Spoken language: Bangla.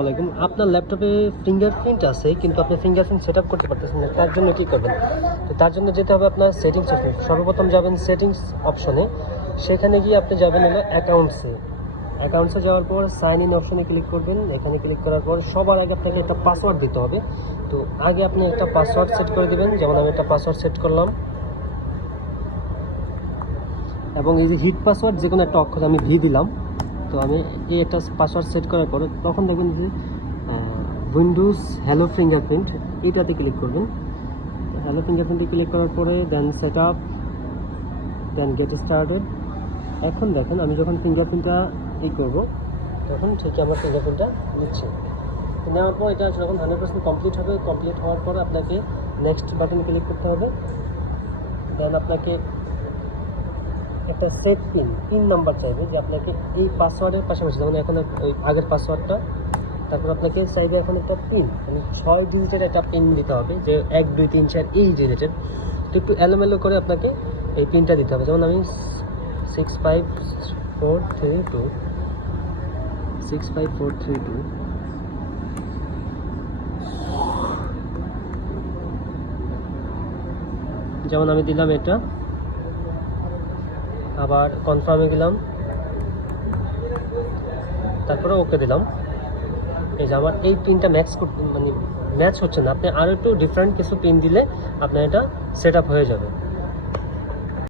আসসালামাইকুম আপনার ল্যাপটপে ফিঙ্গারপ্রিন্ট আছে, কিন্তু আপনি ফিঙ্গারপ্রিন্ট সেট আপ করতে পারতেছেন না, তার জন্য কী করবেন? তো তার জন্য যেতে হবে আপনার সেটিংস অপশনে সর্বপ্রথম যাবেন সেটিংস অপশনে সেখানে গিয়ে আপনি যাবেন হলো অ্যাকাউন্টসে অ্যাকাউন্টসে যাওয়ার পর সাইন ইন অপশনে ক্লিক করবেন। এখানে ক্লিক করার পর সবার আগে আপনাকে একটা পাসওয়ার্ড দিতে হবে। তো আগে আপনি একটা পাসওয়ার্ড সেট করে দেবেন। যেমন আমি একটা পাসওয়ার্ড সেট করলাম। এবং এই যে হিট পাসওয়ার্ড যে কোনো একটা অক্ষর আমি ভি দিলাম। তো আমি এই একটা পাসওয়ার্ড সেট করার পরে তখন দেখবেন যে উইন্ডোজ হ্যালো ফিঙ্গারপ্রিন্ট এইটাতে ক্লিক করবেন। হ্যালো ফিঙ্গারপ্রিন্টে ক্লিক করার পরে then set up then get started এখন দেখেন আমি যখন ফিঙ্গারপ্রিন্টটা ই করব, তখন ঠিকই আমার ফিঙ্গারপ্রিন্টটা নিচ্ছে। নেওয়ার পর এটা যখন হান্ড্রেড পার্সেন্ট কমপ্লিট হবে কমপ্লিট হওয়ার পর আপনাকে নেক্সট বাটনে ক্লিক করতে হবে। দেন আপনাকে একটা সেট পিন পিন নাম্বার চাইবে যে আপনাকে এই পাসওয়ার্ডের পাশাপাশি, যেমন এখন ওই আগের পাসওয়ার্ডটা, তারপর আপনাকে চাইবে এখন একটা পিন মানে ছয় ডিজিটের একটা পিন দিতে হবে, যে এক, দুই, তিন, চার, এই রিলেটেড তো একটু এলোমেলো করে আপনাকে এই পিনটা দিতে হবে। যেমন আমি six five four three two six five four three two যেমন আমি দিলাম এটা। আবার কনফার্মে গেলাম। তারপরে ওকে দিলাম। এই যে আমার এই পিনটা ম্যাচ মানে ম্যাচ হচ্ছে না। আপনি আরও একটু ডিফারেন্ট কিছু পিন দিলে আপনার এটা সেট হয়ে যাবে।